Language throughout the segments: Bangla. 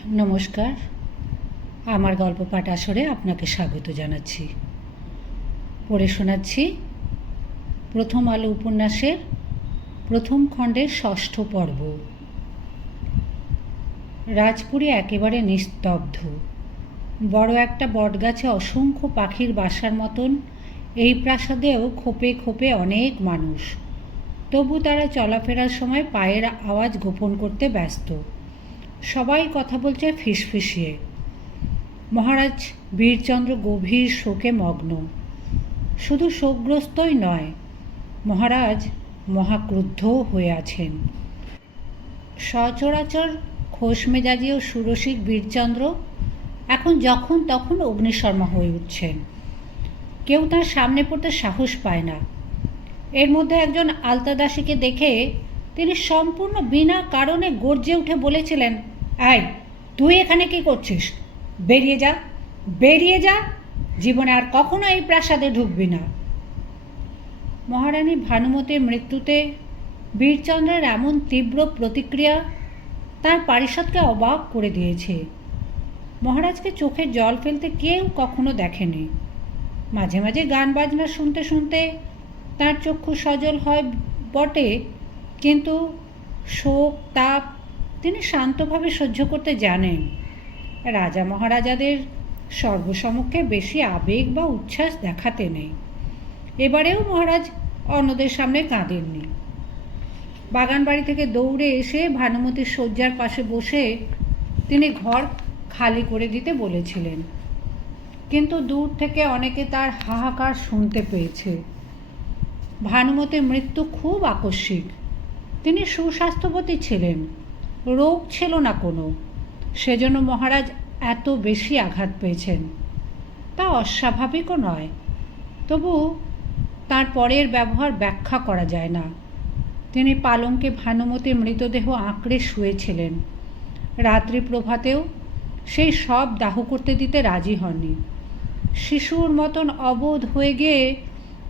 নমস্কার, আমার গল্প পাঠ আসরে আপনাকে স্বাগত জানাচ্ছি। পড়ে শোনাচ্ছি প্রথম আলো উপন্যাসের প্রথম খণ্ডের ষষ্ঠ পর্ব। রাজপুরী একেবারে নিস্তব্ধ। বড় একটা বটগাছে অসংখ্য পাখির বাসার মতন এই প্রাসাদেও খোপে খোপে অনেক মানুষ। তবু তারা চলাফেরার সময় পায়ের আওয়াজ গোপন করতে ব্যস্ত। সবাই কথা বলছে ফিসফিসিয়ে। মহারাজ বীরচন্দ্র গভীর শোকে মগ্ন। শুধু শোকগ্রস্তই নয়, মহারাজ মহাক্রুদ্ধও হয়ে আছেন। সচরাচর খোশমেজাজি ও সুরসিক বীরচন্দ্র এখন যখন তখন অগ্নিশর্মা হয়ে উঠছেন। কেউ তার সামনে পড়তে সাহস পায় না। এর মধ্যে একজন আলতাদাসীকে দেখে তিনি সম্পূর্ণ বিনা কারণে গর্জে উঠে বলেছিলেন, এই তুই এখানে কি করছিস? বেরিয়ে যা, বেরিয়ে যা, জীবনে আর কখনো এই প্রাসাদে ঢুকবি না। মহারানী ভানুমতির মৃত্যুতে বীরচন্দ্রের এমন তীব্র প্রতিক্রিয়া তার পারিষদকে অবাক করে দিয়েছে। মহারাজকে চোখের জল ফেলতে কেউ কখনো দেখেনি। মাঝে মাঝে গান বাজনা শুনতে শুনতে তার চক্ষু সজল হয় বটে, কিন্তু শোক তাপ তিনি শান্তভাবে সহ্য করতে জানেন। রাজা মহারাজাদের সর্বসমক্ষে বেশি আবেগ বা উচ্ছ্বাস দেখাতে নেই। এবারেও মহারাজ অন্যদের সামনে কাঁদেননি। বাগান বাড়ি থেকে দৌড়ে এসে ভানুমতির শয্যার পাশে বসে তিনি ঘর খালি করে দিতে বলেছিলেন, কিন্তু দূর থেকে অনেকে তার হাহাকার শুনতে পেয়েছে। ভানুমতির মৃত্যু খুব আকস্মিক। তিনি সুস্বাস্থ্যবতী ছিলেন, রোগ ছিল না কোনো, সেজন্য মহারাজ এত বেশি আঘাত পেয়েছেন। তা অস্বাভাবিকও নয়, তবু তার পরের ব্যবহার ব্যাখ্যা করা যায় না। তিনি পালঙ্কে ভানুমতির মৃতদেহ আঁকড়ে শুয়েছিলেন। রাত্রি প্রভাতেও সেই সব দাহ করতে দিতে রাজি হননি। শিশুর মতন অবোধ হয়ে গিয়ে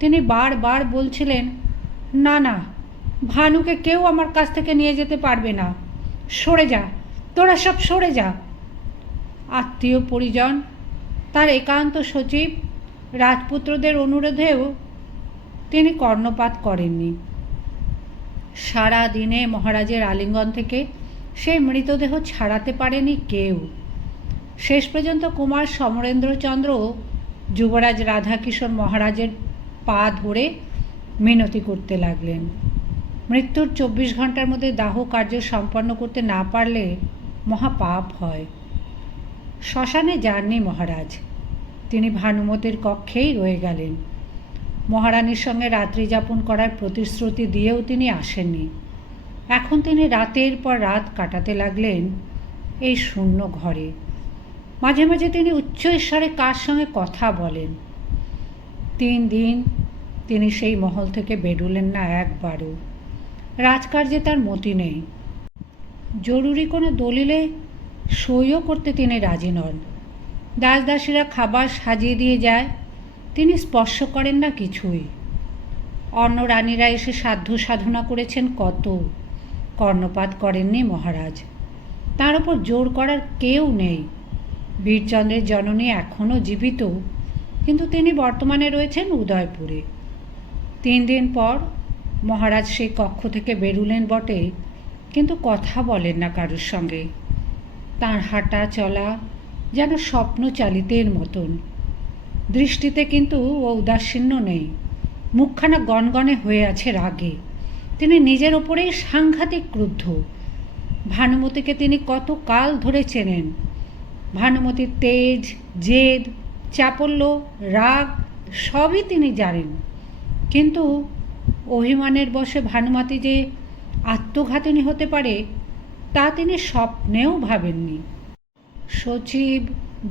তিনি বারবার বলছিলেন, না না, ভানুকে কেউ আমার কাছ থেকে নিয়ে যেতে পারবে না, সরে যা, তোরা সব সরে যা। আত্মীয় পরিজন, তার একান্ত সচিব, রাজপুত্রদের অনুরোধেও তিনি কর্ণপাত করেননি। সারা দিনে মহারাজের আলিঙ্গন থেকে সেই মৃতদেহ ছাড়াতে পারেনি কেউ। শেষ পর্যন্ত কুমার সমরেন্দ্রচন্দ্র যুবরাজ রাধাকিশোর মহারাজের পা ধরে মিনতি করতে লাগলেন। মৃত্যুর 24 ঘন্টার মধ্যে দাহ কার্য সম্পন্ন করতে না পারলে মহাপাপ হয়। শ্মশানে যাননি মহারাজ, তিনি ভানুমতির কক্ষেই রয়ে গেলেন। মহারানীর সঙ্গে রাত্রি যাপন করার প্রতিশ্রুতি দিয়েও তিনি আসেননি। এখন তিনি রাতের পর রাত কাটাতে লাগলেন এই শূন্য ঘরে। মাঝে মাঝে তিনি উচ্চ ঈশ্বরে কার সঙ্গে কথা বলেন। 3 দিন তিনি সেই মহল থেকে বেরোলেন না একবারও। রাজকার্যে তার মতি নেই। জরুরি কোনো দলিলে সইও করতে তিনি রাজি নন। দাসদাসীরা খাবার সাজিয়ে দিয়ে যায়, তিনি স্পর্শ করেন না কিছুই। অন্য রানীরা এসে সাধ্য সাধনা করেছেন কত, কর্ণপাত করেননি মহারাজ। তার উপর জোর করার কেউ নেই। বীরচন্দ্রের জননী এখনও জীবিত, কিন্তু তিনি বর্তমানে রয়েছেন উদয়পুরে। 3 দিন পর মহারাজ সেই কক্ষ থেকে বেরুলেন বটে, কিন্তু কথা বলেন না কারোর সঙ্গে। তাঁর হাঁটা চলা যেন স্বপ্ন চালিতের মতন। দৃষ্টিতে কিন্তু ঔদাসীন্য নেই, মুখখানা গনগনে হয়ে আছে রাগে। তিনি নিজের ওপরেই সাংঘাতিক ক্রুদ্ধ। ভানুমতিকে তিনি কত কাল ধরে চেনেন। ভানুমতির তেজ, জেদ, চাপল্য, রাগ সবই তিনি জানেন, কিন্তু অভিমানের বশে ভানুমতি যে আত্মঘাতিনী হতে পারে তা তিনি স্বপ্নেও ভাবেননি। সচিব,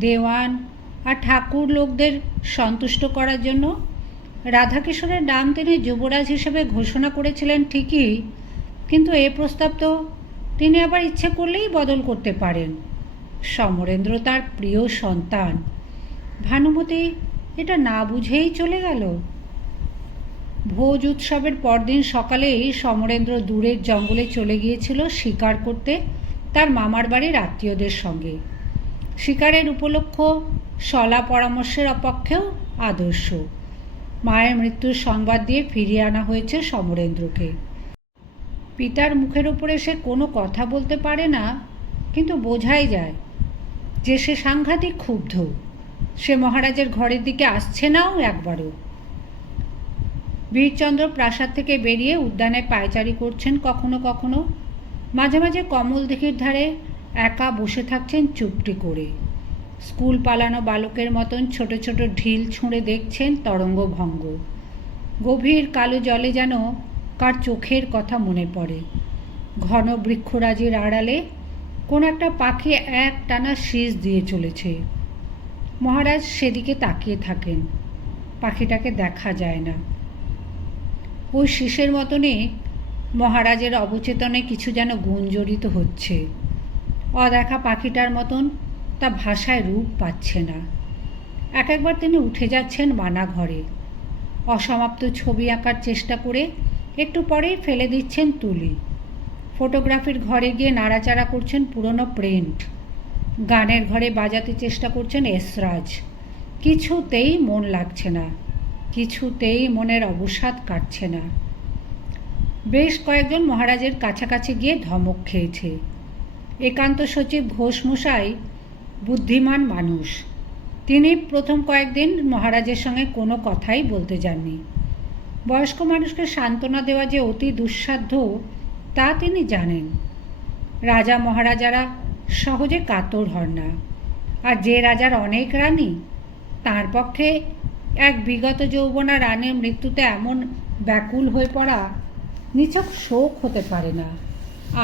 দেওয়ান আর ঠাকুর লোকদের সন্তুষ্ট করার জন্য রাধাকিশোরের নাম তিনি যুবরাজ হিসেবে ঘোষণা করেছিলেন ঠিকই, কিন্তু এ প্রস্তাব তো তিনি আবার ইচ্ছে করলেই বদল করতে পারেন। সমরেন্দ্র তার প্রিয় সন্তান। ভানুমতি এটা না বুঝেই চলে গেল। ভোজ উৎসবের পরদিন সকালেই সমরেন্দ্র দূরের জঙ্গলে চলে গিয়েছিল শিকার করতে তার মামার বাড়ির আত্মীয়দের সঙ্গে। শিকারের উপলক্ষ সলা পরামর্শের অপক্ষেও আদর্শ। মায়ের মৃত্যুর সংবাদ দিয়ে ফিরিয়ে আনা হয়েছে সমরেন্দ্রকে। পিতার মুখের উপরে সে কোনো কথা বলতে পারে না, কিন্তু বোঝাই যায় যে সে সাংঘাতিক ক্ষুব্ধ। সে মহারাজের ঘরের দিকে আসছে নাও একবারও। বীরচন্দ্র প্রাসাদ থেকে বেরিয়ে উদ্যানে পায়চারি করছেন কখনো কখনো, মাঝে মাঝে কমল দিঘির ধারে একা বসে থাকছেন চুপটি করে। স্কুল পালানো বালকের মতন ছোট ছোট ঢিল ছুঁড়ে দেখছেন তরঙ্গভঙ্গ। গভীর কালো জলে যেন কার চোখের কথা মনে পড়ে। ঘন বৃক্ষরাজির আড়ালে কোন একটা পাখি এক টানা শীষ দিয়ে চলেছে। মহারাজ সেদিকে তাকিয়ে থাকেন। পাখিটাকে দেখা যায় না। ওই শীষের মতনই মহারাজের অবচেতনে কিছু যেন গুঞ্জরিত হচ্ছে। অদেখা পাখিটার মতন তা ভাষায় রূপ পাচ্ছে না। একবার তিনি উঠে যাচ্ছেন মানা ঘরে। অসমাপ্ত ছবি আঁকার চেষ্টা করে একটু পরেই ফেলে দিচ্ছেন তুলি। ফটোগ্রাফির ঘরে গিয়ে নাড়াচাড়া করছেন পুরনো প্রিন্ট। গানের ঘরে বাজাতে চেষ্টা করছেন এসরাজ। কিছুতেই মন লাগছে না, কিছুতেই মনের অবসাদ কাটছে না। বেশ কয়েকজন মহারাজের কাছাকাছি গিয়ে ধমক খেয়েছে। একান্ত সচিব ঘোষমশাই বুদ্ধিমান মানুষ। তিনি প্রথম কয়েকদিন মহারাজের সঙ্গে কোনো কথাই বলতে যাননি। বয়স্ক মানুষকে সান্ত্বনা দেওয়া যে অতি দুঃসাধ্য তা তিনি জানেন। রাজা মহারাজারা সহজে কাতর হন না, আর যে রাজার অনেক রানী, তার পক্ষে এক বিগত যৌবনা রানীর মৃত্যুতে এমন ব্যাকুল হয়ে পড়া নিছক শোক হতে পারে না।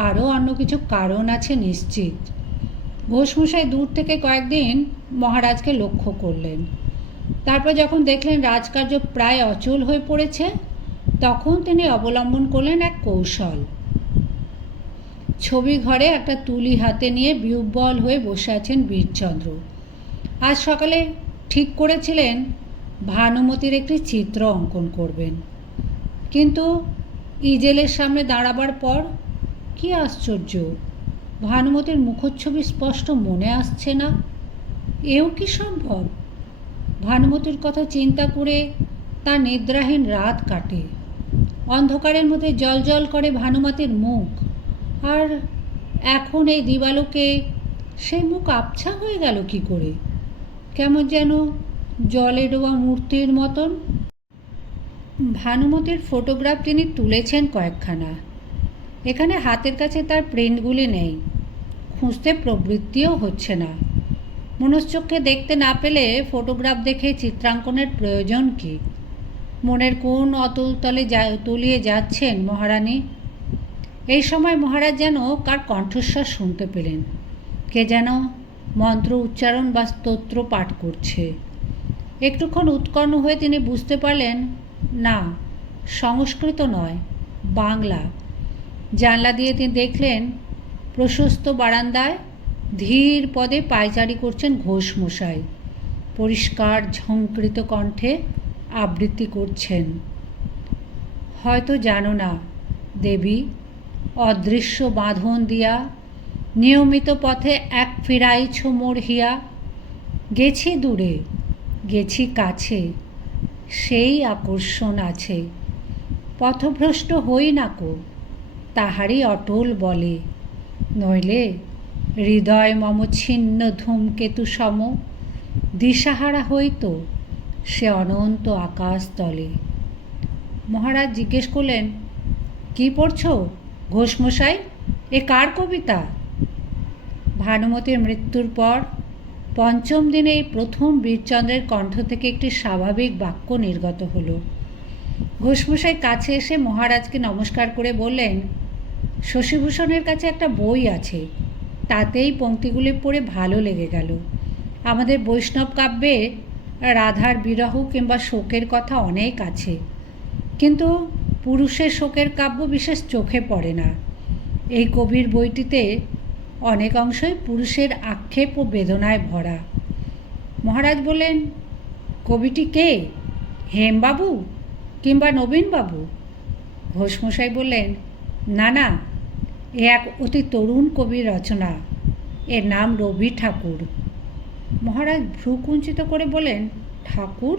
আরও অন্য কিছু কারণ আছে নিশ্চিত। ঘোষমশাই দূর থেকে কয়েকদিন মহারাজকে লক্ষ্য করলেন। তারপর যখন দেখলেন রাজকার্য প্রায় অচল হয়ে পড়েছে, তখন তিনি অবলম্বন করলেন এক কৌশল। ছবি ঘরে একটা তুলি হাতে নিয়ে বিহ্বল হয়ে বসে আছেন বীরচন্দ্র। আজ সকালে ঠিক করেছিলেন ভানুমতির একটি চিত্র অঙ্কন করবেন, কিন্তু ইজেলের সামনে দাঁড়াবার পর কি আশ্চর্য, ভানুমতির মুখচ্ছবি স্পষ্ট মনে আসছে না। এও কি সম্ভব? ভানুমতির কথা চিন্তা করে তার নিদ্রাহীন রাত কাটে। অন্ধকারের মধ্যে জ্বলজ্বল করে ভানুমতির মুখ, আর এখন এই দিবালোকে সেই মুখ আবছা হয়ে গেল কি করে? কেমন যেন জলে ডোবা মূর্তির মতন। ভানুমতির ফটোগ্রাফ তিনি তুলেছেন কয়েকখানা। এখানে হাতের কাছে তার প্রিন্টগুলি নেই, খুঁজতে প্রবৃত্তিও হচ্ছে না। মনশ্চক্ষে দেখতে না পেলে ফটোগ্রাফ দেখে চিত্রাঙ্কনের প্রয়োজন কি? মনের কোন অতল তলে তলিয়ে যাচ্ছেন মহারানী? এই সময় মহারাজ যেন কার কণ্ঠস্বর শুনতে পেলেন। কে যেন মন্ত্র উচ্চারণ বা স্তোত্র পাঠ করছে। একটুক্ষণ উৎকণ্ঠ হয়ে তিনি বুঝতে পারলেন, না, সংস্কৃত নয়, বাংলা। জানলা দিয়ে তিনি দেখলেন প্রশস্ত বারান্দায় ধীর পদে পায়চারি করছেন ঘোষমশাই। পরিষ্কার ঝঙ্কৃত কণ্ঠে আবৃত্তি করছেন, হয়তো জানো না দেবী, অদৃশ্য বাঁধন দিয়া নিয়মিত পথে এক ফিরাইছ মোর হিয়া। গেছি দূরে, গেছি কাছে, সেই আকর্ষণ আছে। পথভ্রষ্ট হই নাকো, তাহারই অটল বলে। নইলে হৃদয় মম ছিন্ন ধূমকেতু সম, দিশাহারা হইত সে অনন্ত আকাশ তলে। মহারাজ জিজ্ঞেস করলেন, কি পড়ছ ঘোষমশাই? এ কার কবিতা? ভানুমতির মৃত্যুর পর পঞ্চম দিনে এই প্রথম বীরচন্দ্রের কণ্ঠ থেকে একটি স্বাভাবিক বাক্য নির্গত হলো। ঘোষমশাই কাছে এসে মহারাজকে নমস্কার করে বললেন, শশীভূষণের কাছে একটা বই আছে, তাতেই পংক্তিগুলি পড়ে ভালো লেগে গেল। আমাদের বৈষ্ণব কাব্যে রাধার বিরহ কিংবা শোকের কথা অনেক আছে, কিন্তু পুরুষের শোকের কাব্য বিশেষ চোখে পড়ে না। এই কবির বইটিতে অনেক অংশই পুরুষের আক্ষেপ ও বেদনায় ভরা। মহারাজ বললেন, কবিটি কে? হেমবাবু কিংবা নবীনবাবু? ঘোষমশাই বললেন, না না, এ এক অতি তরুণ কবির রচনা। এর নাম রবি ঠাকুর। মহারাজ ভ্রু কুঞ্চিত করে বলেন, ঠাকুর?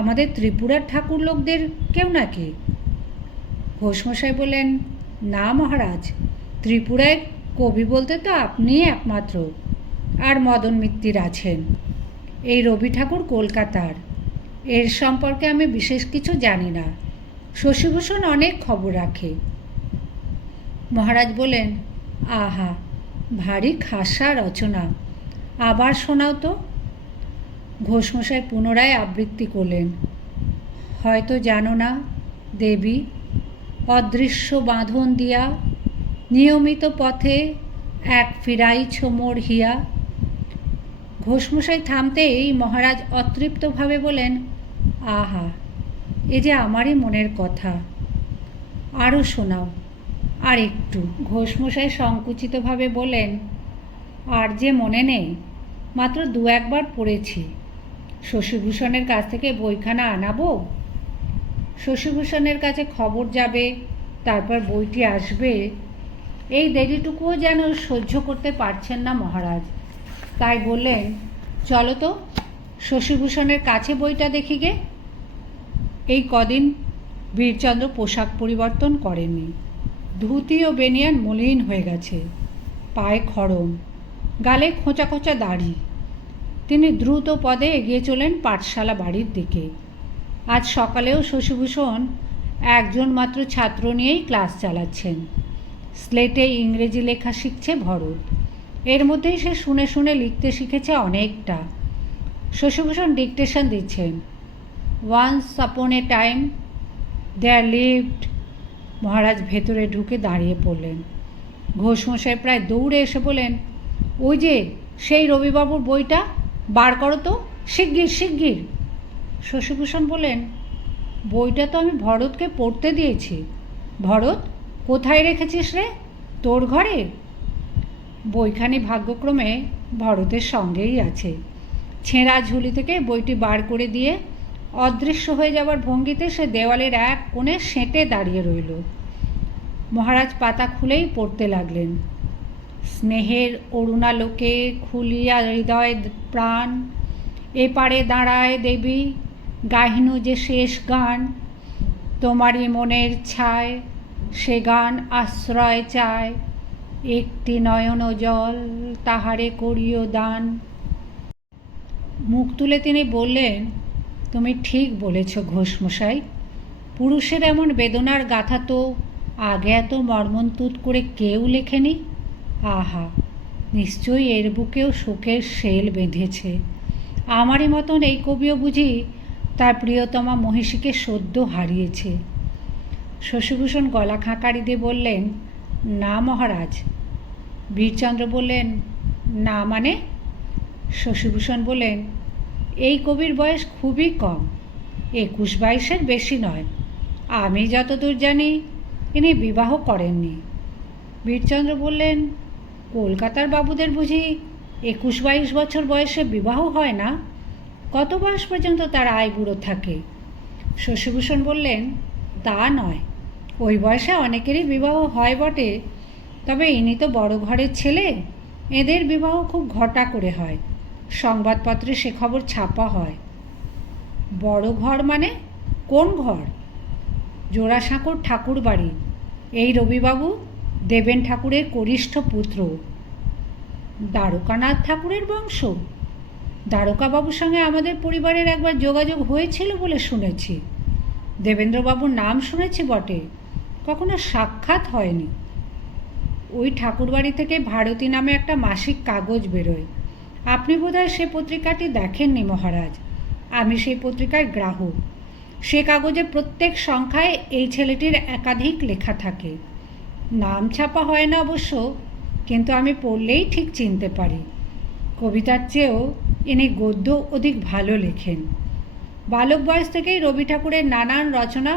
আমাদের ত্রিপুরার ঠাকুর লোকদের কেউ নাকি? ঘোষমশাই বললেন, না মহারাজ, ত্রিপুরায় কবি বলতে তো আপনিই একমাত্র, আর মদন মিত্তির আছেন। এই রবি ঠাকুর কলকাতার। এর সম্পর্কে আমি বিশেষ কিছু জানি না। শশীভূষণ অনেক খবর রাখে। মহারাজ বলেন, আহা, ভারী খাসা রচনা, আবার শোনাও তো। ঘোষমশাই পুনরায় আবৃত্তি করলেন। হয়তো জানো না দেবী, অদৃশ্য বাঁধন দিয়া নিয়মিত পথে এক ফিরাইছ মোর হিয়া। ঘোষমশাই থামতেই মহারাজ অতৃপ্তভাবে বলেন, আহা, এ যে আমারই মনের কথা, আরও শোনাও, আর একটু। ঘোষমশাই সংকুচিতভাবে বলেন, আর যে মনে নেই, মাত্র দু একবার পড়েছি। শশীভূষণের কাছ থেকে বইখানা আনাবো? শশীভূষণের কাছে খবর যাবে, তারপর বইটি আসবে, এই দেরিটুকুও যেন সহ্য করতে পারছেন না মহারাজ। তাই বললেন, চলো তো শশীভূষণের কাছে বইটা দেখি গে। এই কদিন বীরচন্দ্র পোশাক পরিবর্তন করেননি। ধুতি ও বেনিয়ান মলিন হয়ে গেছে, পায়ে খড়ম, গালে খোঁচা খোঁচা দাড়ি। তিনি দ্রুত পদে এগিয়ে চলেন পাঠশালা বাড়ির দিকে। আজ সকালেও শশীভূষণ একজন মাত্র ছাত্র নিয়েই ক্লাস চালাচ্ছেন। স্লেটে ইংরেজি লেখা শিখছে ভরত। এর মধ্যেই সে শুনে শুনে লিখতে শিখেছে অনেকটা। শশীভূষণ ডিকটেশন দিচ্ছেন। Once upon A time there lived. মহারাজ ভেতরে ঢুকে দাঁড়িয়ে পড়লেন। ঘোষমশাই প্রায় দৌড়ে এসে বলেন, ওই যে সেই রবিবাবুর বইটা বার করো তো, শিগগির শিগগির। শশীভূষণ বলেন, বইটা তো আমি ভরতকে পড়তে দিয়েছি। ভরত, কোথায় রেখেছিস রে? তোর ঘরে? বইখানি ভাগ্যক্রমে ভরতের সঙ্গেই আছে। ছেঁড়া ঝুলি থেকে বইটি বার করে দিয়ে অদৃশ্য হয়ে যাবার ভঙ্গিতে সে দেওয়ালের এক কোণে সেঁটে দাঁড়িয়ে রইল। মহারাজ পাতা খুলেই পড়তে লাগলেন। স্নেহের অরুণালোকে খুলিয়া হৃদয় প্রাণ, এপারে দাঁড়ায় দেবী, গাহিনু যে শেষ গান, তোমারই মনের ছায়, সে গান আশ্রয় চায়, একটি নয়ন জল তাহারে করিও দান। মুখ তুলে তিনি বললেন, তুমি ঠিক বলেছ ঘোষমশাই, পুরুষের এমন বেদনার গাথা তো আগে এত মর্মন্তুদ করে কেউ লেখেনি। আহা, নিশ্চয়ই এর বুকেও শোকের শেল বেঁধেছে। আমারই মতন এই কবিও বুঝি তার প্রিয়তমা মহিষীকে সদ্য হারিয়েছে। শশীভূষণ গলা খাঁকারি দিয়ে বললেন, না মহারাজ। বীরচন্দ্র বললেন, না মানে? শশীভূষণ বললেন, এই কবির বয়স খুবই কম, 21-22-এর বেশি নয়। আমি যতদূর জানি ইনি বিবাহ করেননি। বীরচন্দ্র বললেন, কলকাতার বাবুদের বুঝি 21-22 বছর বয়সে বিবাহ হয় না? কত বয়স পর্যন্ত তার আইবুড়ো থাকে? শশীভূষণ বললেন, তা নয়, ওই বয়সে অনেকেরই বিবাহ হয় বটে, তবে ইনি তো বড় ঘরের ছেলে, এদের বিবাহ খুব ঘটা করে হয়, সংবাদপত্রে সে খবর ছাপা হয়। বড় ঘর মানে কোন ঘর? জোড়াসাঁকোর ঠাকুর বাড়ি। এই রবিবাবু দেবেন ঠাকুরের কনিষ্ঠ পুত্র। দ্বারকানাথ ঠাকুরের বংশ। দ্বারকাবাবুর সঙ্গে আমাদের পরিবারের একবার যোগাযোগ হয়েছিল বলে শুনেছি। দেবেন্দ্রবাবুর নাম শুনেছি বটে, কখনো সাক্ষাৎ হয়নি। ওই ঠাকুরবাড়ি থেকে ভারতী নামে একটা মাসিক কাগজ বেরোয়। আপনি বোধহয় সে পত্রিকাটি দেখেননি মহারাজ। আমি সেই পত্রিকার গ্রাহক। সে কাগজে প্রত্যেক সংখ্যায় এই ছেলেটির একাধিক লেখা থাকে। নাম ছাপা হয় না অবশ্য, কিন্তু আমি পড়লেই ঠিক চিনতে পারি। কবিতার চেয়েও ইনি গদ্য অধিক ভালো লেখেন। বালক বয়স থেকেই রবি ঠাকুরের নানান রচনা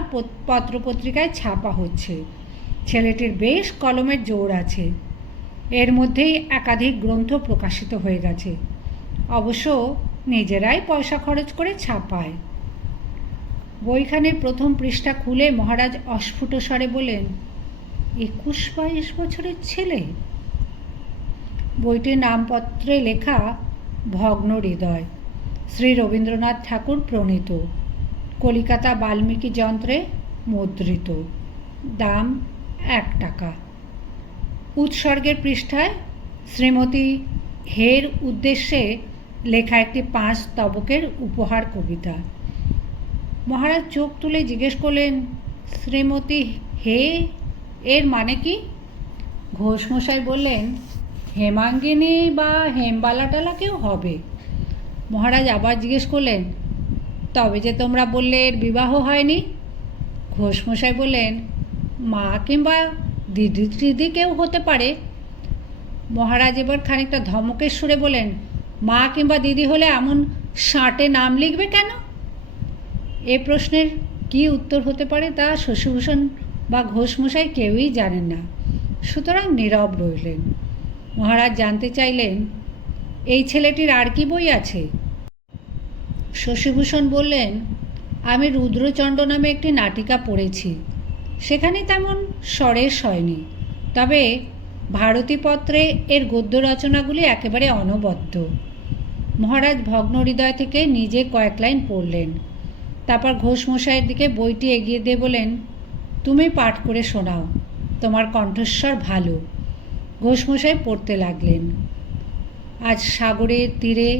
পত্রপত্রিকায় ছাপা হচ্ছে। ছেলেটির বেশ কলমের জোর আছে। এর মধ্যেই একাধিক গ্রন্থ প্রকাশিত হয়ে গেছে, অবশ্য নিজেরাই পয়সা খরচ করে ছাপায়। বইখানির প্রথম পৃষ্ঠা খুলে মহারাজ অস্ফুট স্বরে বলেন, 21-22 বছরের ছেলে। বইটির নামপত্রে লেখা ভগ্ন হৃদয়, শ্রী রবীন্দ্রনাথ ঠাকুর প্রণীত, কলিকাতা বাল্মীকি যন্ত্রে মুদ্রিত, দাম 1 টাকা। উৎসর্গের পৃষ্ঠায় শ্রীমতী হের উদ্দেশ্যে লেখা একটি 5 স্তবকের উপহার কবিতা। মহারাজ চোখ তুলে জিজ্ঞেস করলেন, শ্রীমতী হে এর মানে কি? ঘোষমশাই বললেন, হেমাঙ্গিনী বা হেমবালাটালা কেউ হবে। মহারাজ আবার জিজ্ঞেস করলেন, তবে যে তোমরা বললে এর বিবাহ হয়নি? ঘোষমশাই বললেন, মা কিংবা দিদি দিদি কেউ হতে পারে। মহারাজ এবার খানিকটা ধমকের সুরে বলেন, মা কিংবা দিদি হলে এমন ষাটে নাম লিখবে কেন? এ প্রশ্নের কী উত্তর হতে পারে তা শশীভূষণ বা ঘোষমশাই কেউই জানেন না, সুতরাং নীরব রইলেন। মহারাজ জানতে চাইলেন, এই ছেলেটির আর কি বই আছে? শশীভূষণ বললেন, আমি রুদ্রচণ্ড নামে একটি নাটিকা পড়েছি, সেখানে তেমন সরেস হয়নি, তবে ভারতীপত্রে এর গদ্য রচনাগুলি একেবারে অনবদ্য। মহারাজ ভগ্ন হৃদয় থেকে নিজে কয়েক লাইন পড়লেন, তারপর ঘোষমশাইয়ের দিকে বইটি এগিয়ে দিয়ে বলেন, তুমি পাঠ করে শোনাও, তোমার কণ্ঠস্বর ভালো। ঘোষমশাই পড়তে লাগলেন। আজ সাগরের তীরে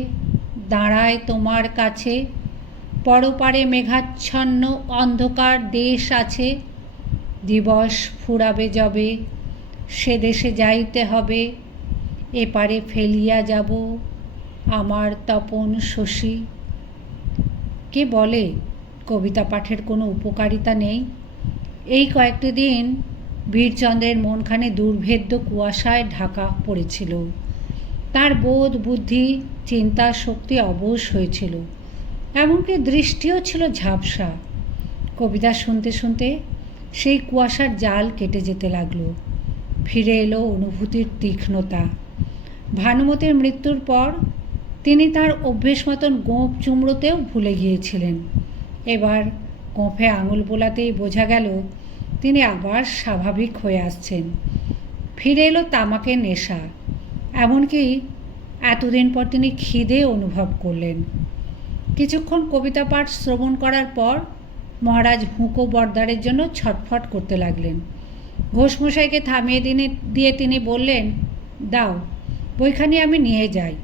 দাঁড়ায় তোমার কাছে, পরপারে মেঘাচ্ছন্ন অন্ধকার দেশ আছে, দিবস ফুরাবে যবে, সে দেশে যাইতে হবে, এপারে ফেলিয়া যাব আমার তপন শশী। কে বলে কবিতা পাঠের কোনো উপকারিতা নেই? এই কয়েকটি দিন বীরচন্দ্রের মনখানে দুর্ভেদ্য কুয়াশায় ঢাকা পড়েছিল। তার বোধ বুদ্ধি চিন্তা শক্তি অবশ হয়েছিল, এমনকি দৃষ্টিও ছিল ঝাপসা। কবিতা শুনতে শুনতে সেই কুয়াশার জাল কেটে যেতে লাগলো। ফিরে এলো অনুভূতির তীক্ষ্ণতা। ভানুমতির মৃত্যুর পর তিনি তার অভ্যেস মতন গোঁফ চুমড়োতেও ভুলে গিয়েছিলেন। এবার গোঁফে আঙুল বোলাতেই বোঝা গেল তিনি আবার স্বাভাবিক হয়ে আসছেন। ফিরে এলো তামাকের নেশা, এমনকি এতদিন পর তিনি খিদে অনুভব করলেন। কিছুক্ষণ কবিতা পাঠ শ্রবণ করার পর মহারাজ হুঁকো বরদারের জন্য ছটফট করতে লাগলেন। ঘোষমশাইকে থামিয়ে দিয়ে তিনি বললেন, দাও বইখানি আমি নিয়ে যাই।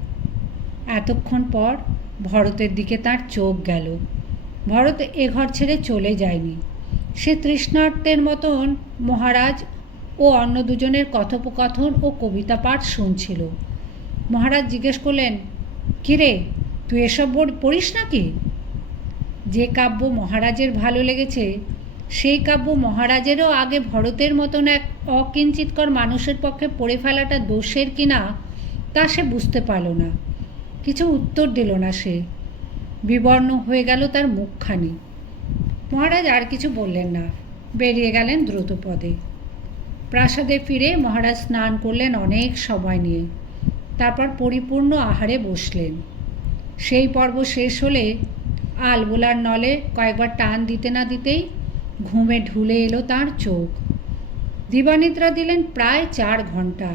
এতক্ষণ পর ভরতের দিকে তার চোখ গেল। ভরত এ ঘর ছেড়ে চলে যায়নি। সে তৃষ্ণার্তের মতন মহারাজ ও অন্য দুজনের কথোপকথন ও কবিতা পাঠ শুনছিল। মহারাজ জিজ্ঞেস করলেন, কিরে তুই এসব পড়িস নাকি? যে কাব্য মহারাজের ভালো লেগেছে সেই কাব্য মহারাজেরও আগে ভরতের মতন এক অকিঞ্চিতকর মানুষের পক্ষে পড়ে ফেলাটা দোষের কিনা তা সে বুঝতে পারল না। কিছু উত্তর দিল না সে। বিবর্ণ হয়ে গেল তার মুখখানি। মহারাজ আর কিছু বললেন না, বেরিয়ে গেলেন দ্রুতপদে। প্রাসাদে ফিরে মহারাজ স্নান করলেন অনেক সময় নিয়ে, তারপর পরিপূর্ণ আহারে বসলেন। সেই পর্ব শেষ হলে আলবোলার নলে কয়েকবার টান দিতে না দিতেই ঘুমে ঢুলে এলো তার চোখ। দিবানিদ্রা দিলেন প্রায় 4 ঘন্টা।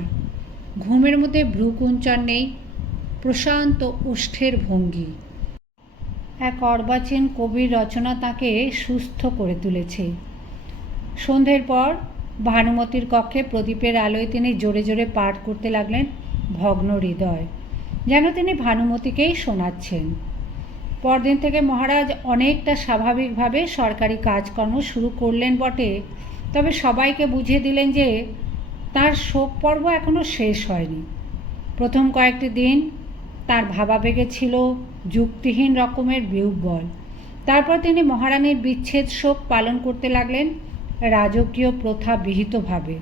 ঘুমের মধ্যে ভ্রুকুঞ্চন নেই, প্রশান্ত ওষ্ঠের ভঙ্গি। এক অর্বাচীন কবির রচনা তাকে সুস্থ করে তুলেছে। সন্ধ্যের পর ভানুমতির কক্ষে প্রদীপের আলোয় তিনি জোরে জোরে পাঠ করতে লাগলেন ভগ্ন হৃদয়, যেন তিনি ভানুমতিকেই শোনাচ্ছেন। পরদিন থেকে মহারাজ অনেকটা স্বাভাবিকভাবে সরকারি কাজকর্ম শুরু করলেন বটে, তবে সবাইকে বুঝিয়ে দিলেন যে তার শোক পর্ব এখনও শেষ হয়নি। প্রথম কয়েকটি দিন তার ভাবাবেগে ছিল যুক্তিহীন রকমের বিহ্বল। তারপর তিনি মহারানীর বিচ্ছেদ শোক পালন করতে লাগলেন রাজকীয় প্রথা বিহিতভাবে।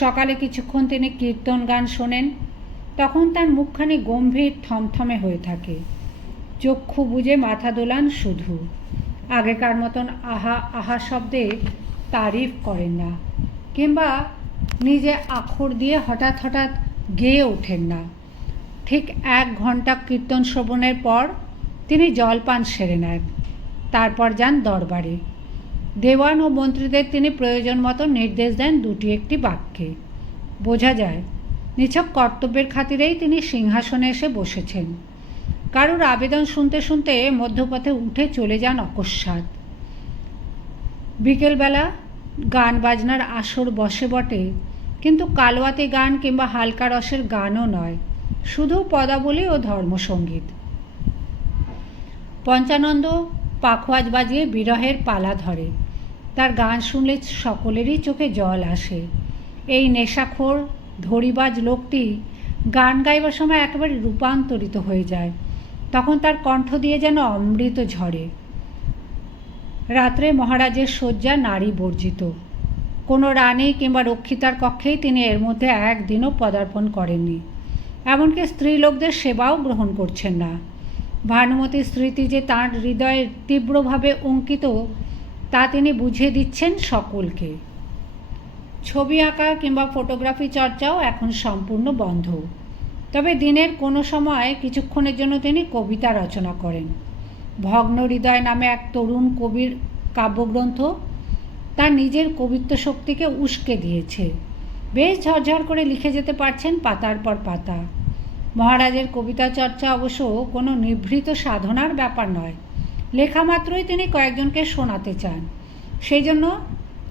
সকালে কিছুক্ষণ তিনি কীর্তন গান শোনেন, তখন তার মুখখানি গম্ভীর থমথমে হয়ে থাকে। চক্ষু বুজে মাথা দোলান শুধু, আগেকার মতন আহা আহা শব্দে তারিফ করেন না, কিংবা নিজে আখর দিয়ে হঠাৎ হঠাৎ গেয়ে ওঠেন না। ঠিক 1 ঘন্টা কীর্তন শ্রবণের পর তিনি জলপান সেরে নেন, তারপর যান দরবারে। দেওয়ান ও মন্ত্রীদের তিনি প্রয়োজন মতো নির্দেশ দেন দুটি একটি বাক্যে। বোঝা যায় নিছক কর্তব্যের খাতিরেই তিনি সিংহাসনে এসে বসেছেন। কারুর আবেদন শুনতে শুনতে মধ্যপথে উঠে চলে যান অকস্মাৎ। বিকেলবেলা গান বাজনার আসর বসে বটে, কিন্তু কালোয়াতি গান কিংবা হালকা রসের গানও নয়, শুধু পদাবলী ও ধর্মসঙ্গীত। পঞ্চানন্দ পাখোয়াজ বাজিয়ে বিরহের পালা ধরে। তার গান শুনলে সকলেরই চোখে জল আসে। এই নেশাখোর ধড়িবাজ লোকটি গান গাইবার সময় একেবারে রূপান্তরিত হয়ে যায়। তখন তার কণ্ঠ দিয়ে যেন অমৃত ঝরে। রাত্রে মহারাজের শয্যা নারী বর্জিত। কোনো রানী কিংবা রক্ষিতার কক্ষেই তিনি এর মধ্যে একদিনও পদার্পণ করেননি। এমনকি স্ত্রীলোকদের সেবাও গ্রহণ করছেন না। ভানুমতির স্মৃতি যে তাঁর হৃদয়ে তীব্রভাবে অঙ্কিত তা তিনি বুঝিয়ে দিচ্ছেন সকলকে। ছবি আঁকা কিংবা ফটোগ্রাফি চর্চাও এখন সম্পূর্ণ বন্ধ। তবে দিনের কোনো সময় কিছুক্ষণের জন্য তিনি কবিতা রচনা করেন। ভগ্ন হৃদয় নামে এক তরুণ কবির কাব্যগ্রন্থ তার নিজের কবিত্ব শক্তিকে উস্কে দিয়েছে। বেশ ঝরঝর করে লিখে যেতে পারছেন পাতার পর পাতা। মহারাজের কবিতা চর্চা অবশ্য কোনো নিভৃত সাধনার ব্যাপার নয়। লেখা মাত্রই তিনি কয়েকজনকে শোনাতে চান। সেই জন্য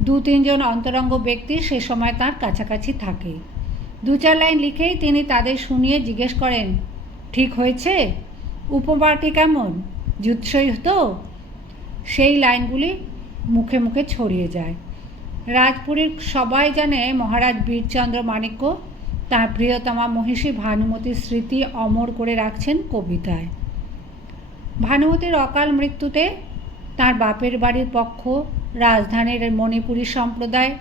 2-3 জন অন্তরঙ্গ ব্যক্তি সে সময় তার কাছাকাছি থাকে। 2-4 লাইন লিখেই তিনি তাদের শুনিয়ে জিজ্ঞেস করেন, ঠিক হয়েছে? উপমাটি কেমন? জুৎসই তো? সেই লাইনগুলি মুখে মুখে ছড়িয়ে যায়। রাজপুরীর সবাই জানে মহারাজ বীরচন্দ্র মাণিক্য তাঁর প্রিয়তমা মহিষী ভানুমতির স্মৃতি অমর করে রাখছেন কবিতায়। ভানুমতির অকাল মৃত্যুতে তাঁর বাপের বাড়ির পক্ষ, রাজধানীর মণিপুরী সম্প্রদায়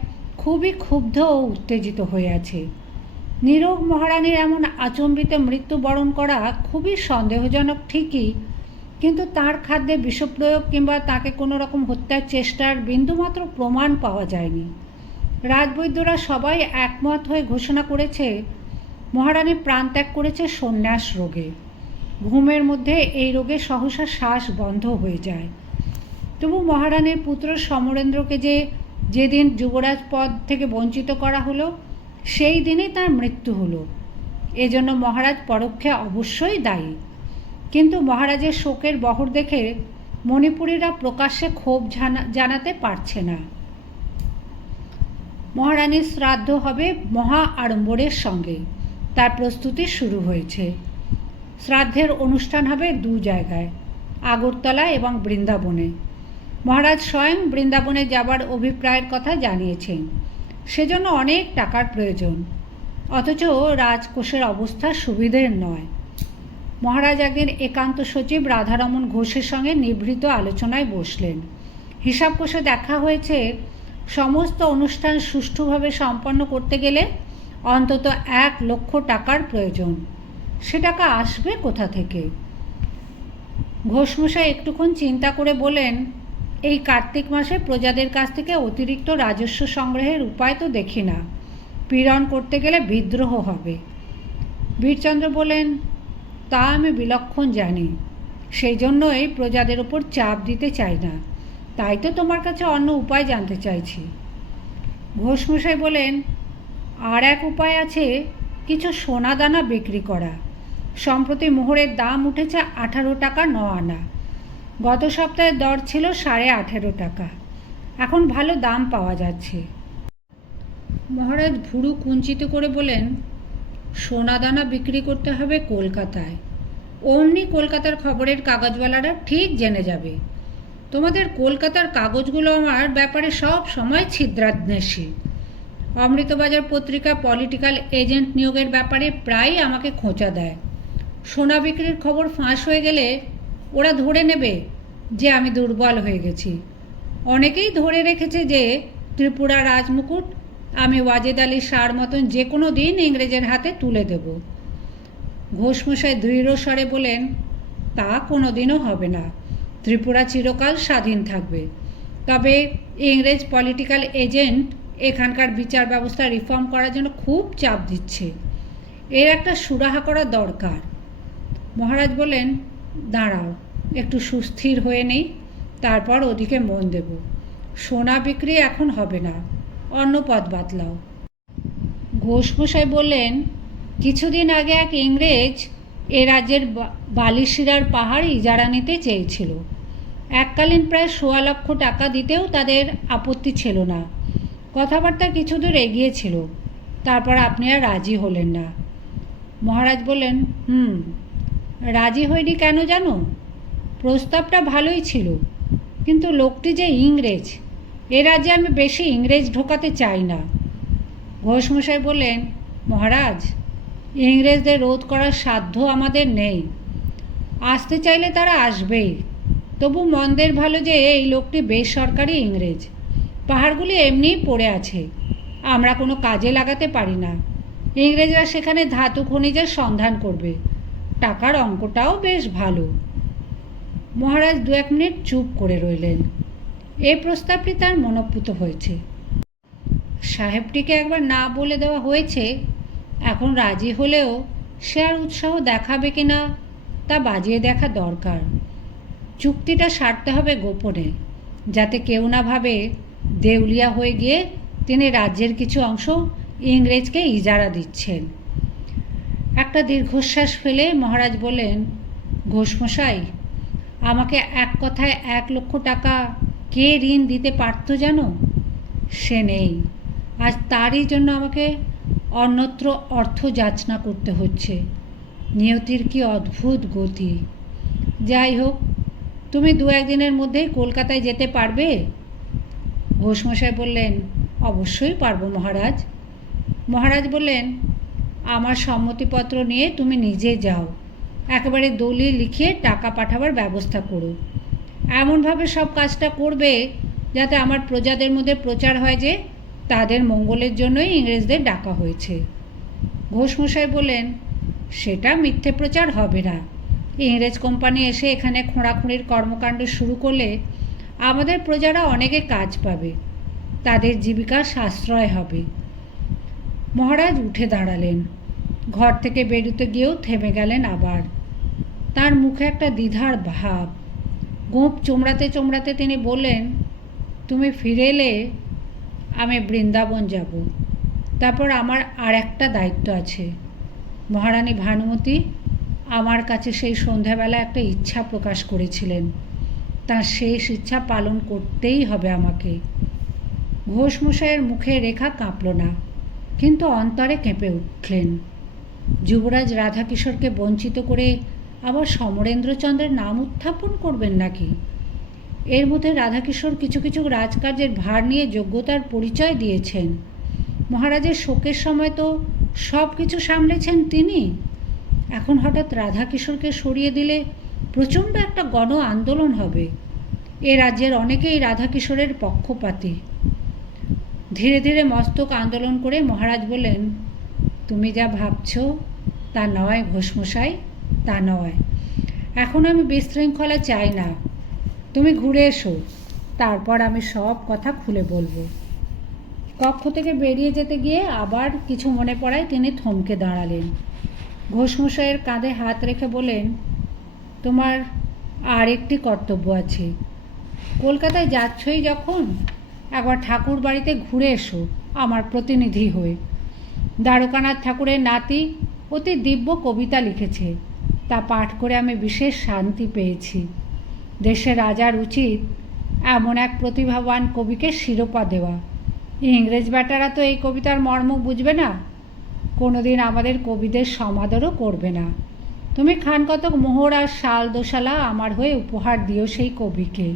খুবই ক্ষুব্ধ ও উত্তেজিত হয়ে আছে। নীরব মহারানীর এমন আচম্বিত মৃত্যুবরণ করা খুবই সন্দেহজনক ঠিকই, কিন্তু তাঁর খাদ্যে বিষপ্রয়োগ কিংবা তাকে কোনো রকম হত্যার চেষ্টার বিন্দুমাত্র প্রমাণ পাওয়া যায়নি। রাজবৈদ্যরা সবাই একমত হয়ে ঘোষণা করেছে মহারানী প্রাণত্যাগ করেছে সন্ন্যাস রোগে। ঘুমের মধ্যে এই রোগে সহসা শ্বাস বন্ধ হয়ে যায়। তবু মহারানীর পুত্র সমরেন্দ্রকে যেদিন যুবরাজ পদ থেকে বঞ্চিত করা হলো সেই দিনেই তার মৃত্যু হলো। এজন্য মহারাজ পরোক্ষে অবশ্যই দায়ী। কিন্তু মহারাজের শোকের বহর দেখে মণিপুরীরা প্রকাশ্যে ক্ষোভ জানাতে পারছে না। মহারানীর শ্রাদ্ধ হবে মহা আড়ম্বরের সঙ্গে। তার প্রস্তুতি শুরু হয়েছে। শ্রাদ্ধের অনুষ্ঠান হবে 2 জায়গায়, আগরতলা এবং বৃন্দাবনে। মহারাজ স্বয়ং বৃন্দাবনে যাবার অভিপ্রায়ের কথা জানিয়েছেন। সেজন্য অনেক টাকার প্রয়োজন, অথচ রাজকোষের অবস্থা সুবিধের নয়। মহারাজ একদিন একান্ত সচিব রাধারমণ ঘোষের সঙ্গে নিভৃত আলোচনায় বসলেন। হিসাব কষে দেখা হয়েছে সমস্ত অনুষ্ঠান সুষ্ঠুভাবে সম্পন্ন করতে গেলে অন্তত 1 লক্ষ টাকার প্রয়োজন। সে টাকা আসবে কোথা থেকে? ঘোষমশাই একটুক্ষণ চিন্তা করে বলেন, এই কার্তিক মাসে প্রজাদের কাছ থেকে অতিরিক্ত রাজস্ব সংগ্রহের উপায় তো দেখি না। পীড়ন করতে গেলে বিদ্রোহ হবে। বীরচন্দ্র বলেন, তা আমি বিলক্ষণ জানি, সেই জন্যই প্রজাদের ওপর চাপ দিতে চাই না। তাই তো তোমার কাছে অন্য উপায় জানতে চাইছি। ঘোষমশাই বলেন, আর এক উপায় আছে, কিছু সোনা দানা বিক্রি করা। সম্প্রতি মোহরের দাম উঠেছে 18 টাকা 9 আনা। গত সপ্তাহে দর ছিল 18.5 টাকা। এখন ভালো দাম পাওয়া যাচ্ছে। মহারাজ ভুরু কুঞ্চিত করে বলেন, সোনা দানা বিক্রি করতে হবে কলকাতায়। অমনি কলকাতার খবরের কাগজওয়ালারা ঠিক জেনে যাবে। তোমাদের কলকাতার কাগজগুলো আমার ব্যাপারে সব সময় ছিদ্রান্বেষী। অমৃতবাজার পত্রিকা পলিটিক্যাল এজেন্ট নিয়োগের ব্যাপারে প্রায়ই আমাকে খোঁচা দেয়। সোনা বিক্রির খবর ফাঁস হয়ে গেলে ওরা ধরে নেবে যে আমি দুর্বল হয়ে গেছি। অনেকেই ধরে রেখেছে যে ত্রিপুরা রাজমুকুট আমি ওয়াজেদ আলী শাহর মতন যে কোনো দিন ইংরেজের হাতে তুলে দেব। ঘোষমশাই দৃঢ় স্বরে বলেন, তা কোনো দিনও হবে না। ত্রিপুরা চিরকাল স্বাধীন থাকবে। তবে ইংরেজ পলিটিক্যাল এজেন্ট এখানকার বিচার ব্যবস্থা রিফর্ম করার জন্য খুব চাপ দিচ্ছে। এর একটা সুরাহা করা দরকার। মহারাজ বলেন, দাঁড়াও, একটু সুস্থির হয়ে নেই, তারপর ওদিকে মন দেব। সোনা বিক্রি এখন হবে না, অন্য পথ বাতলাও। ঘোষমশাই বললেন, কিছুদিন আগে এক ইংরেজ এ রাজ্যের বালিশিরার পাহাড় ইজারা নিতে চেয়েছিল। এককালীন প্রায় ১৬ লক্ষ টাকা দিতেও তাদের আপত্তি ছিল না। কথাবার্তা কিছু দূর এগিয়েছিল, তারপর আপনি আর রাজি হলেন না। মহারাজ বললেন, রাজি হয়নি কেন জানো? প্রস্তাবটা ভালোই ছিল, কিন্তু লোকটি যে ইংরেজ, এ রাজ্যে আমি বেশি ইংরেজ ঢোকাতে চাই না। ঘোষমশাই বললেন, মহারাজ, ইংরেজদের রোধ করার সাধ্য আমাদের নেই। আসতে চাইলে তারা আসবেই, তবু মন্দের ভালো যে এই লোকটি বেসরকারি ইংরেজ। পাহাড়গুলি এমনিই পড়ে আছে, আমরা কোনো কাজে লাগাতে পারি না। ইংরেজরা সেখানে ধাতু খনিজের সন্ধান করবে, টাকার অঙ্কটাও বেশ ভালো। মহারাজ ২-১ মিনিট চুপ করে রইলেন। এই প্রস্তাবটি তার মনোপুত হয়েছে। সাহেবটিকে একবার না বলে দেওয়া হয়েছে, এখন রাজি হলেও সে আর উৎসাহ দেখাবে কি না তা বাজিয়ে দেখা দরকার। চুক্তিটা সারতে হবে গোপনে, যাতে কেউ না ভাবে দেউলিয়া হয়ে গিয়ে তিনি রাজ্যের কিছু অংশ ইংরেজকে ইজারা দিচ্ছেন। একটা দীর্ঘশ্বাস ফেলে মহারাজ বললেন, ঘোষমশাই, আমাকে এক কথায় ১ লক্ষ টাকা কে ঋণ দিতে পারত জানো? সে নেই। আজ তারই জন্য আমাকে অন্যত্র অর্থ যাচনা করতে হচ্ছে। নিয়তির কি অদ্ভুত গতি! যাই হোক, তুমি ২-১ দিনের মধ্যেই কলকাতায় যেতে পারবে? ঘোষমশাই বললেন, অবশ্যই পারবো মহারাজ। মহারাজ বললেন, আমার সম্মতিপত্র নিয়ে তুমি নিজে যাও, একেবারে দলিল লিখিয়ে টাকা পাঠাবার ব্যবস্থা করো। এমনভাবে সব কাজটা করবে যাতে আমার প্রজাদের মধ্যে প্রচার হয় যে তাদের মঙ্গলের জন্যই ইংরেজদের ডাকা হয়েছে। ঘোষমশাই বললেন, সেটা মিথ্যে প্রচার হবে না। ইংরেজ কোম্পানি এসে এখানে খোঁড়াখুঁড়ির কর্মকাণ্ড শুরু করলে আমাদের প্রজারা অনেকে কাজ পাবে, তাদের জীবিকার সাশ্রয় হবে। মহারাজ উঠে দাঁড়ালেন, ঘর থেকে বেরোতে গিয়েও থেমে গেলেন আবার। তার মুখে একটা দ্বিধার ভাব। গোঁফ চোমড়াতে চোমড়াতে তিনি বললেন, তুমি ফিরে এলে আমি বৃন্দাবন যাব। তারপর আমার আর একটা দায়িত্ব আছে। মহারানী ভানুমতী আমার কাছে সেই সন্ধ্যাবেলা একটা ইচ্ছা প্রকাশ করেছিলেন, তার শেষ ইচ্ছা পালন করতেই হবে আমাকে। ঘোষমশাইয়ের মুখে রেখা কাঁপল না, কিন্তু অন্তরে কেঁপে উঠলেন। যুবরাজ রাধাকিশোরকে বঞ্চিত করে আবার সমরেন্দ্রচন্দ্রের নাম উত্থাপন করবেন নাকি? এর মধ্যে রাধাকিশোর কিছু কিছু রাজকার্যের ভার নিয়ে যোগ্যতার পরিচয় দিয়েছেন। মহারাজের শোকের সময় তো সব কিছু সামলেছেন তিনি। এখন হঠাৎ রাধাকিশোরকে সরিয়ে দিলে প্রচণ্ড একটা গণ আন্দোলন হবে। এ রাজ্যের অনেকেই রাধাকিশোরের পক্ষপাতী। ধীরে ধীরে মস্তক আন্দোলন করে মহারাজ বললেন, তুমি যা ভাবছ তা নয় ঘোষমশাই, তা নয়। এখন আমি বিশৃঙ্খলা চাই না। তুমি ঘুরে এসো, তারপর আমি সব কথা খুলে বলবো। কক্ষ থেকে বেরিয়ে যেতে গিয়ে আবার কিছু মনে পড়ায় তিনি থমকে দাঁড়ালেন। ঘোষমশাইয়ের কাঁধে হাত রেখে বলেন, তোমার আর একটি কর্তব্য আছে। কলকাতায় যাচ্ছই যখন, একবার ঠাকুর বাড়িতে ঘুরে এসো আমার প্রতিনিধি হয়ে। দ্বারকানাথ ঠাকুরের নাতি অতি দিব্য কবিতা লিখেছে, তা পাঠ করে আমি বিশেষ শান্তি পেয়েছি। দেশের রাজার উচিত এমন এক প্রতিভাবান কবিকে শিরোপা দেওয়া। ইংরেজ বেটারা তো এই কবিতার মর্ম বুঝবে না, কোনোদিন আমাদের কবিদের সমাদরও করবে না। তুমি খানকতক মোহর আর শাল দোশালা আমার হয়ে উপহার দিও সেই কবিকে।